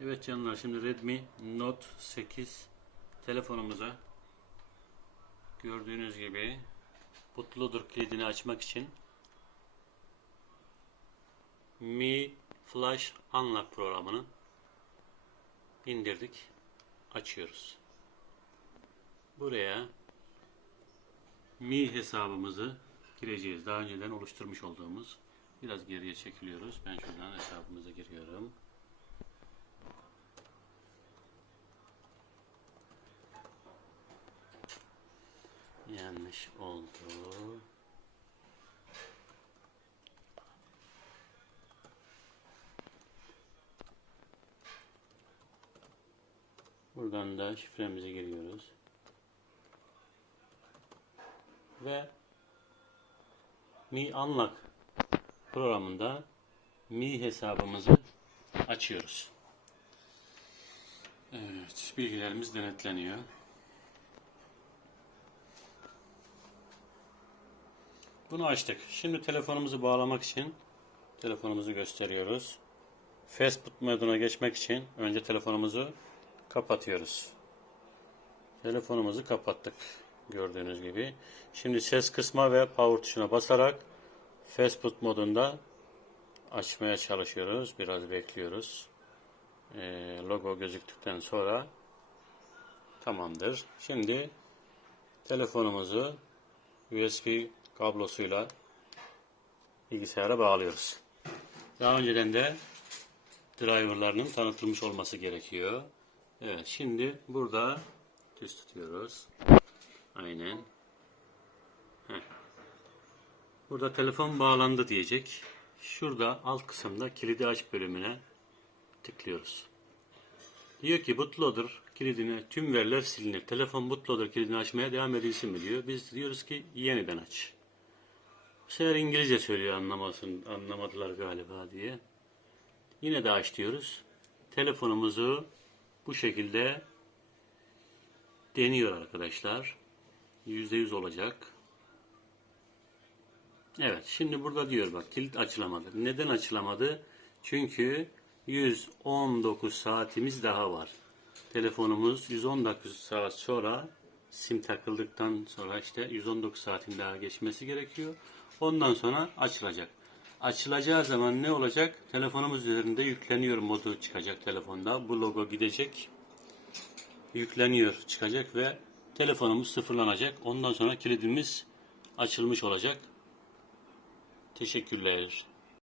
Evet canlar şimdi Redmi Note 8 telefonumuza gördüğünüz gibi bootloader kilidini açmak için Mi Flash Unlock programını indirdik. Açıyoruz. Buraya Mi hesabımızı gireceğiz. Daha önceden oluşturmuş olduğumuz. Biraz geriye çekiliyoruz. Ben şuradan hesabımıza giriyorum. Yanlış oldu. Buradan da şifremizi giriyoruz. Ve Mi Unlock programında Mi hesabımızı açıyoruz. Evet, bilgilerimiz denetleniyor. Bunu açtık. Şimdi telefonumuzu bağlamak için telefonumuzu gösteriyoruz. Facebook moduna geçmek için önce telefonumuzu kapatıyoruz. Telefonumuzu kapattık. Gördüğünüz gibi. Şimdi ses kısma ve power tuşuna basarak Facebook modunda açmaya çalışıyoruz. Biraz bekliyoruz. Ee, logo gözüktükten sonra tamamdır. Şimdi telefonumuzu USB kablosuyla bilgisayara bağlıyoruz. Daha önceden de driverlarının tanıtılmış olması gerekiyor. Evet şimdi burada düz tutuyoruz. Aynen. Heh. Burada telefon bağlandı diyecek. Şurada alt kısımda kilidi aç bölümüne tıklıyoruz. Diyor ki bootloader kilidine tüm veriler silinir. Telefon bootloader kilidini açmaya devam edilsin mi diyor. Biz diyoruz ki yeniden aç. Bu sefer İngilizce söylüyor anlamasın, anlamadılar galiba diye. Yine de aç diyoruz. Telefonumuzu bu şekilde deniyor arkadaşlar. %100 olacak. Evet şimdi burada diyor bak kilit açılamadı. Neden açılamadı? Çünkü 119 saatimiz daha var. Telefonumuz 119 saat sonra sim takıldıktan sonra işte 119 saatin daha geçmesi gerekiyor. Ondan sonra açılacak. Açılacağı zaman ne olacak? Telefonumuz üzerinde yükleniyor modu çıkacak telefonda. Bu logo gidecek. Yükleniyor çıkacak ve telefonumuz sıfırlanacak. Ondan sonra kilidimiz açılmış olacak. Teşekkürler.